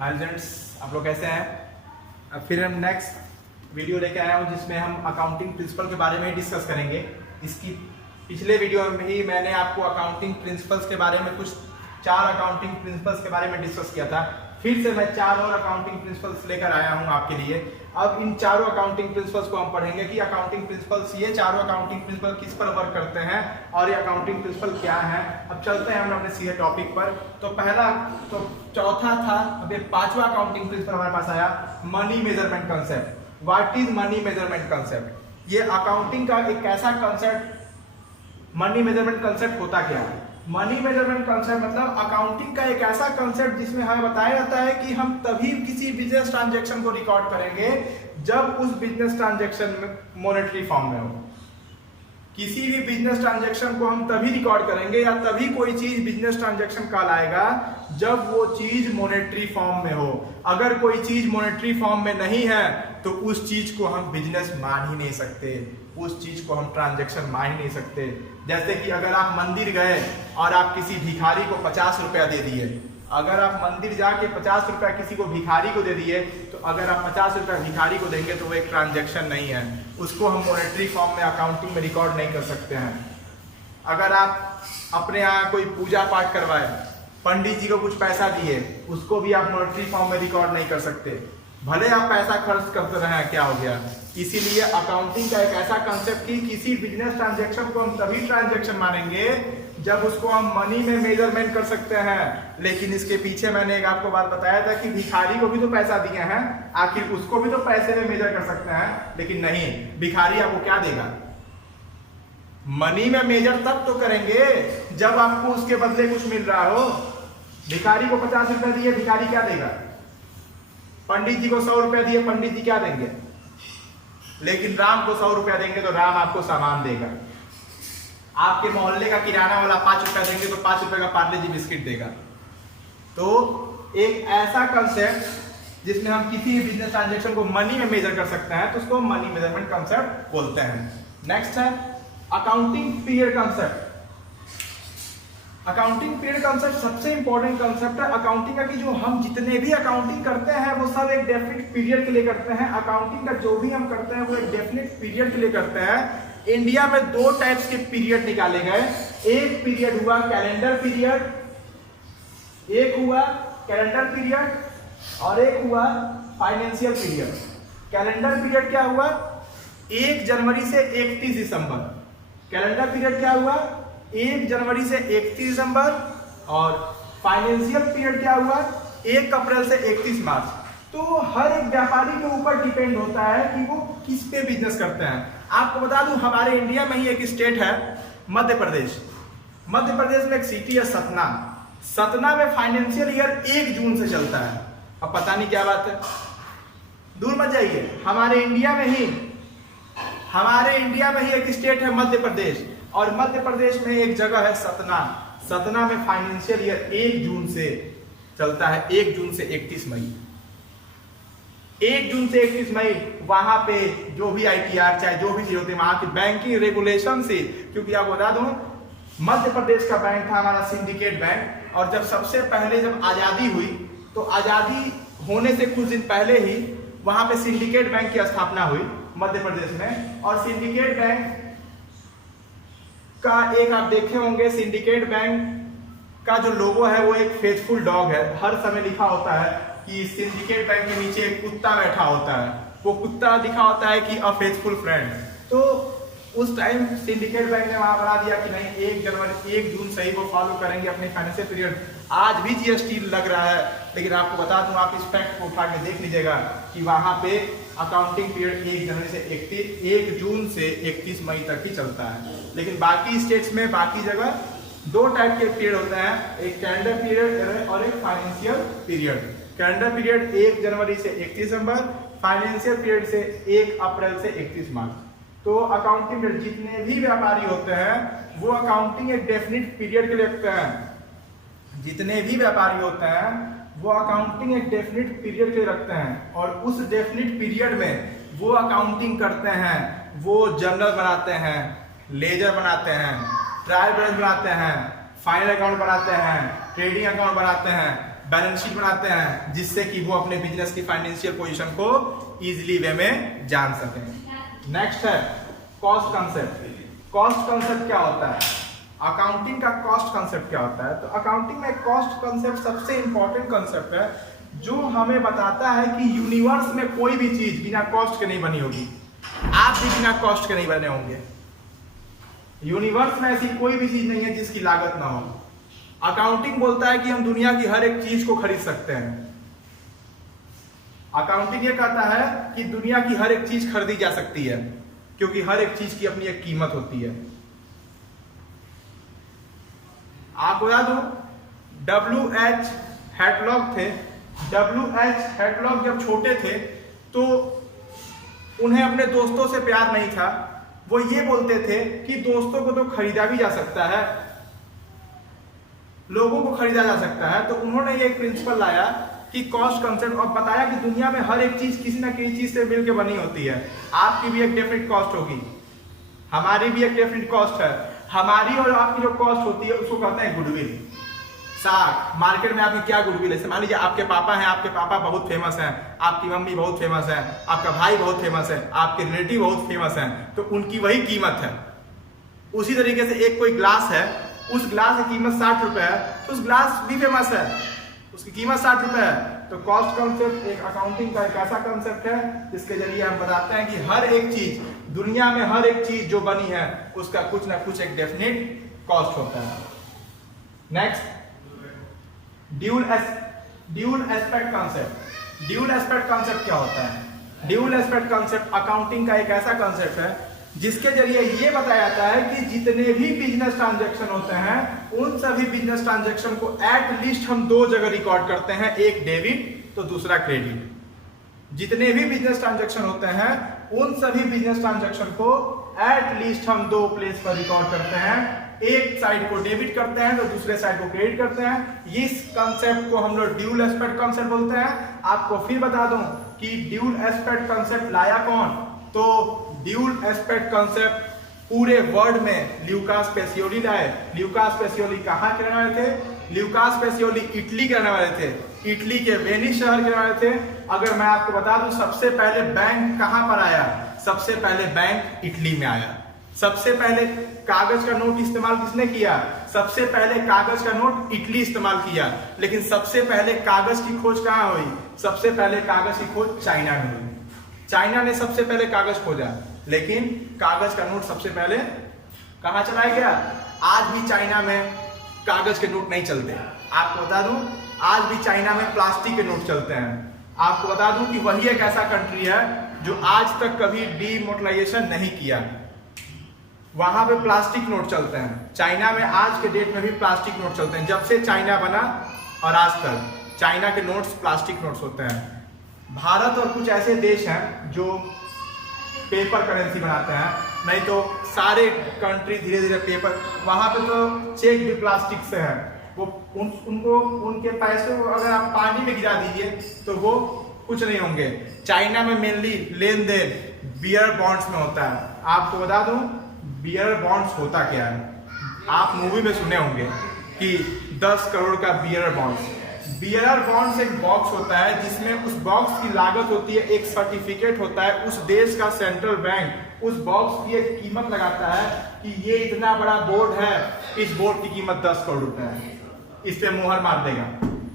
हाय gents, आप लोग कैसे हैं। अब फिर हम नेक्स्ट वीडियो लेके आया हूँ जिसमें हम अकाउंटिंग प्रिंसिपल के बारे में डिस्कस करेंगे। इसकी पिछले वीडियो में ही मैंने आपको अकाउंटिंग प्रिंसिपल्स के बारे में कुछ 4 अकाउंटिंग प्रिंसिपल्स के बारे में डिस्कस किया था। फिर से मैं 4 और अकाउंटिंग प्रिंसिपल्स लेकर आया हूँ आपके लिए। अब इन चारों अकाउंटिंग प्रिंसिपल्स को हम पढ़ेंगे कि अकाउंटिंग प्रिंसिपल्स, ये चारों अकाउंटिंग प्रिंसिपल किस पर वर्क करते हैं और ये अकाउंटिंग प्रिंसिपल क्या है। अब चलते हैं हम अपने सीधे टॉपिक पर। तो चौथा था, अब ये 5वां अकाउंटिंग प्रिंसिपल हमारे पास आया, money measurement concept. What is money measurement concept? ये अकाउंटिंग का एक ऐसा कंसेप्ट, मनी मेजरमेंट कंसेप्ट होता क्या है? मनी मेजरमेंट कंसेप्ट मतलब अकाउंटिंग का एक ऐसा कंसेप्ट जिसमें हमें बताया जाता है कि हम तभी किसी बिजनेस ट्रांजैक्शन को रिकॉर्ड करेंगे जब उस बिजनेस ट्रांजैक्शन में मॉनेटरी फॉर्म में हो। किसी भी बिजनेस ट्रांजैक्शन को हम तभी रिकॉर्ड करेंगे या तभी कोई चीज बिजनेस ट्रांजैक्शन कहलाएगा जब वो चीज मॉनेटरी फॉर्म में हो। अगर कोई चीज मॉनेटरी फॉर्म में नहीं है तो उस चीज को हम बिजनेस मान ही नहीं सकते, उस चीज को हम ट्रांजैक्शन मान ही नहीं सकते। जैसे कि अगर आप मंदिर गए और आप किसी भिखारी को 50 रुपया दे दिए, अगर आप मंदिर जाके 50 रुपया किसी को भिखारी को दे दिए, तो अगर आप 50 रुपया भिखारी को देंगे तो वो एक ट्रांजैक्शन नहीं है, उसको हम मॉनेटरी फॉर्म में अकाउंटिंग में रिकॉर्ड नहीं कर सकते हैं। अगर आप अपने यहाँ कोई पूजा पाठ करवाए, पंडित जी को कुछ पैसा दिए, उसको भी आप मॉनेटरी फॉर्म में रिकॉर्ड नहीं कर सकते, भले आप पैसा खर्च करते रहे, क्या हो गया। इसीलिए अकाउंटिंग का एक ऐसा कंसेप्ट कि किसी बिजनेस ट्रांजैक्शन को हम तभी ट्रांजैक्शन मानेंगे जब उसको हम मनी में मेजरमेंट कर सकते हैं। लेकिन इसके पीछे मैंने एक आपको बात बताया था कि भिखारी को भी तो पैसा दिए हैं, आखिर उसको भी तो पैसे में मेजर कर सकते हैं, लेकिन नहीं, भिखारी आपको क्या देगा? मनी में मेजर तब तो करेंगे जब आपको उसके बदले कुछ मिल रहा हो। भिखारी को 50 रुपया दिए, भिखारी क्या देगा? पंडित जी को 100 रुपया दिए, पंडित जी क्या देंगे? लेकिन राम को 100 रुपया देंगे तो राम आपको सामान देगा। आपके मोहल्ले का किराना वाला 5 रुपया देंगे तो 5 रुपए का पार्ले जी बिस्किट देगा। तो एक ऐसा कंसेप्ट जिसमें हम किसी भी बिजनेस ट्रांजैक्शन को मनी में मेजर कर सकते हैं तो उसको मनी मेजरमेंट कंसेप्ट बोलते हैं। नेक्स्ट है accounting period concept. Accounting period concept सबसे इंपॉर्टेंट कंसेप्ट है अकाउंटिंग का, कि जो हम जितने भी अकाउंटिंग करते हैं वो सब एक डेफिनेट पीरियड के लिए करते हैं। अकाउंटिंग का जो भी हम करते हैं वो एक डेफिनेट पीरियड के लिए करते हैं। इंडिया में 2 टाइप्स के पीरियड निकाले गए। एक पीरियड हुआ कैलेंडर पीरियड, एक हुआ कैलेंडर पीरियड और एक हुआ फाइनेंशियल पीरियड। कैलेंडर पीरियड क्या हुआ? 1 जनवरी से 31 दिसंबर। कैलेंडर पीरियड क्या हुआ? 1 जनवरी से 31 दिसंबर। और फाइनेंशियल पीरियड क्या हुआ? 1 अप्रैल से 31 मार्च। तो हर एक व्यापारी के ऊपर डिपेंड होता है कि वो किस पे बिजनेस करते हैं। आपको बता दूं, हमारे इंडिया में ही एक स्टेट है मध्य प्रदेश। मध्य प्रदेश में एक सिटी है सतना। सतना में फाइनेंशियल ईयर 1 जून से चलता है। अब पता नहीं क्या बात है, दूर मत जाइए, हमारे इंडिया में ही एक स्टेट है मध्य प्रदेश, और मध्य प्रदेश में एक जगह है सतना। सतना में फाइनेंशियल ईयर 1 जून से चलता है, 1 जून से 31 मई। 1 जून से 31 मई वहां पे जो भी ITR चाहे जो भी चीज होती है वहां की बैंकिंग रेगुलेशन से, क्योंकि आपको बता दूं मध्य प्रदेश का बैंक था हमारा सिंडिकेट बैंक। और जब सबसे पहले जब आजादी हुई तो आजादी होने से कुछ दिन पहले ही वहां पे सिंडिकेट बैंक की स्थापना हुई मध्य प्रदेश में। और सिंडिकेट बैंक का एक आप देखे होंगे, सिंडिकेट बैंक का जो लोगो है वो एक फेथफुल डॉग है। हर समय लिखा होता है कि सिंडिकेट बैंक के नीचे एक कुत्ता बैठा होता है, वो कुत्ता लिखा होता है कि अ फेथफुल फ्रेंड। तो उस टाइम सिंडिकेट बैंक ने वहां बना दिया कि नहीं, 1 जून से ही वो फॉलो करेंगे अपने फाइनेंशियल पीरियड। आज भी GST लग रहा है, लेकिन आपको बता दूं, आप इस फैक्ट को उठा के देख लीजिएगा कि वहां पे अकाउंटिंग पीरियड 1 जून से 31 मई तक ही चलता है। लेकिन बाकी स्टेट्स में, बाकी जगह 2 टाइप के पीरियड होते हैं, एक कैलेंडर पीरियड और एक फाइनेंशियल पीरियड। कैलेंडर पीरियड 1 जनवरी से 31 दिसंबर, फाइनेंशियल पीरियड से 1 अप्रैल से 31 मार्च। तो अकाउंटिंग में जितने भी व्यापारी होते हैं वो अकाउंटिंग एक डेफिनेट पीरियड के लिए रखते हैं। जितने भी व्यापारी होते हैं वो अकाउंटिंग एक डेफिनेट पीरियड के लिए रखते हैं, और उस डेफिनेट पीरियड में वो अकाउंटिंग करते हैं। वो जर्नल बनाते हैं, लेजर बनाते हैं, ट्रायल बैलेंस बनाते हैं, फाइनल अकाउंट बनाते हैं, ट्रेडिंग अकाउंट बनाते हैं, बैलेंस शीट बनाते हैं जिससे कि वो अपने बिजनेस की फाइनेंशियल पोजीशन को इजीली वे में जान सकें। नेक्स्ट है कॉस्ट कंसेप्ट। कॉस्ट कंसेप्ट क्या होता है? अकाउंटिंग का कॉस्ट कंसेप्ट क्या होता है? तो अकाउंटिंग में कॉस्ट कंसेप्ट सबसे इंपॉर्टेंट कंसेप्ट है जो हमें बताता है कि यूनिवर्स में कोई भी चीज बिना कॉस्ट के नहीं बनी होगी। आप भी बिना कॉस्ट के नहीं बने होंगे। यूनिवर्स में ऐसी कोई भी चीज नहीं है जिसकी लागत ना हो। अकाउंटिंग बोलता है कि हम दुनिया की हर एक चीज को खरीद सकते हैं। अकाउंटिंग ये कहता है कि दुनिया की हर एक चीज खरीदी जा सकती है क्योंकि हर एक चीज की अपनी एक कीमत होती है। आपको याद हो W.H. हैडलॉक थे। W.H. हैडलॉक जब छोटे थे तो उन्हें अपने दोस्तों से प्यार नहीं था। वो ये बोलते थे कि दोस्तों को तो खरीदा भी जा सकता है, लोगों को खरीदा जा सकता है। तो उन्होंने ये प्रिंसिपल लाया कि कॉस्ट कंसेप्ट, और बताया कि दुनिया में हर एक चीज किसी ना किसी चीज से मिलकर बनी होती है। आपकी भी एक डेफिनेट कॉस्ट होगी, हमारी भी एक डेफिनेट कॉस्ट है। हमारी और आपकी जो कॉस्ट होती है उसको कहते हैं गुडविल। साख मार्केट में आपकी क्या गुडविल है? मान लीजिए आपके पापा हैं, आपके पापा बहुत फेमस हैं, आपकी मम्मी बहुत फेमस है, आपका भाई बहुत फेमस है, आपके रिलेटिव बहुत फेमस हैं, तो उनकी वही कीमत है। उसी तरीके से एक कोई ग्लास है, उस ग्लास की कीमत 60 रुपए है, तो उस ग्लास भी फेमस है, उसकी कीमत 60 रुपए है। तो कॉस्ट कॉन्सेप्ट एक अकाउंटिंग का एक ऐसा कॉन्सेप्ट है जिसके जरिए हम बताते हैं कि हर एक चीज, दुनिया में हर एक चीज जो बनी है उसका कुछ ना कुछ एक डेफिनेट कॉस्ट होता है। Next dual aspect concept. Dual aspect concept क्या होता है? ड्यूल एस्पेक्ट कॉन्सेप्ट अकाउंटिंग का एक ऐसा कॉन्सेप्ट है जिसके जरिए ये बताया जाता है कि जितने भी बिजनेस ट्रांजैक्शन होते हैं उन सभी बिजनेस ट्रांजैक्शन को एट लीस्ट हम 2 जगह रिकॉर्ड करते हैं, एक डेबिट तो दूसरा क्रेडिट। जितने भी बिजनेस ट्रांजैक्शन होते हैं उन सभी बिजनेस ट्रांजैक्शन को एट लीस्ट हम 2 प्लेस पर रिकॉर्ड करते हैं। एक साइड को डेबिट करते हैं तो दूसरे साइड को क्रेडिट करते हैं। इस कंसेप्ट को हम लोग ड्यूल एस्पेक्ट कंसेप्ट बोलते हैं। आपको फिर बता दूं कि ड्यूल एस्पेक्ट कंसेप्ट लाया कौन? तो ड्यूल एस्पेक्ट कंसेप्ट पूरे वर्ल्ड में ल्यूकास पेसियोली लाए। ल्यूकास पेसियोली कहाँ के रहने वाले थे? ल्यूकास पेसियोली इटली के रहने वाले थे, इटली के वेनिस शहर के रहने वाले थे। अगर मैं आपको बता दूं सबसे पहले बैंक कहां पर आया? सबसे पहले बैंक इटली में आया। सबसे पहले कागज का नोट इस्तेमाल किसने किया? सबसे पहले कागज का नोट इटली इस्तेमाल किया। लेकिन सबसे पहले कागज की खोज कहां हुई? सबसे पहले कागज की खोज चाइना में हुई। चाइना ने सबसे पहले कागज खोजा, लेकिन कागज का नोट सबसे पहले कहां चलाया गया? आज भी चाइना में कागज के नोट नहीं चलते। आपको बता दूं आज भी चाइना में प्लास्टिक के नोट चलते हैं। आपको बता दूं कि वही एक ऐसा कंट्री है जो आज तक कभी डीमोनेटाइजेशन नहीं किया, वहां पे प्लास्टिक नोट चलते हैं। चाइना में आज के डेट में भी प्लास्टिक नोट चलते हैं। जब से चाइना बना और आज तक चाइना के नोट्स प्लास्टिक नोट्स होते हैं। भारत और कुछ ऐसे देश हैं जो पेपर करेंसी बनाते हैं, नहीं तो सारे कंट्री धीरे धीरे पेपर, वहां पे तो चेक भी प्लास्टिक से है। वो उनको उनके पैसे अगर आप पानी में गिरा दीजिए तो वो कुछ नहीं होंगे। चाइना में मेनली लेन देन बियर बॉन्ड्स में होता है। आपको बता दूं बियर बॉन्ड्स होता क्या है? आप मूवी में सुने होंगे कि 10 करोड़ का बियर बॉन्ड्स। बियर बॉन्ड्स एक बॉक्स होता है जिसमें उस बॉक्स की लागत होती है, एक सर्टिफिकेट होता है, उस देश का सेंट्रल बैंक उस बॉक्स की एक कीमत लगाता है कि ये इतना बड़ा बोर्ड है, इस बोर्ड की कीमत 10 करोड़ रुपए है। इस पे मुहर मार देगा,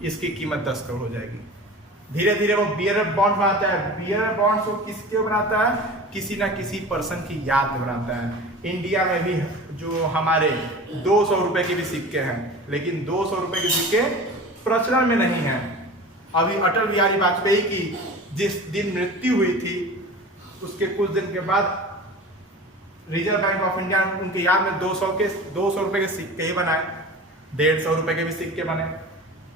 इसकी कीमत 10 करोड़ हो जाएगी। धीरे धीरे वो बियर बॉन्ड बनाता है। बियर बॉन्ड्स वो किसके बनाता है? किसी ना किसी पर्सन की याद में बनाता है। इंडिया में भी जो हमारे 200 रुपए के भी सिक्के हैं, लेकिन 200 रुपए के सिक्के प्रचलन में नहीं है। अभी अटल बिहारी वाजपेयी की जिस दिन मृत्यु हुई थी उसके कुछ दिन के बाद रिजर्व बैंक ऑफ इंडिया उनके याद में 200 रुपए के सिक्के ही बनाए, 150 रुपए के भी सिक्के बने,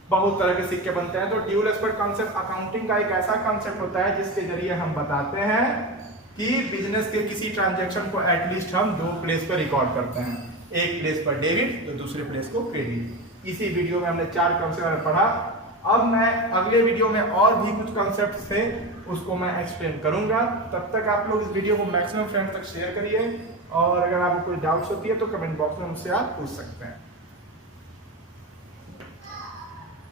बहुत तरह के सिक्के बनते हैं। तो ड्यूल एस्पेक्ट कॉन्सेप्ट अकाउंटिंग का एक ऐसा कॉन्सेप्ट होता है जिसके जरिए हम बताते हैं कि बिजनेस के किसी ट्रांजैक्शन को एटलीस्ट हम 2 प्लेस पर रिकॉर्ड करते हैं, एक प्लेस पर डेबिट तो दूसरे प्लेस को क्रेडिट। इसी वीडियो में हमने 4 कॉन्सेप्ट पढ़ा। अब मैं अगले वीडियो में और भी कुछ कॉन्सेप्ट थे उसको मैं एक्सप्लेन करूंगा। तब तक आप लोग इस वीडियो को मैक्सिमम फ्रेंड तक शेयर करिए, और अगर आपको कोई डाउट्स होती है तो कमेंट बॉक्स में मुझसे आप पूछ सकते हैं।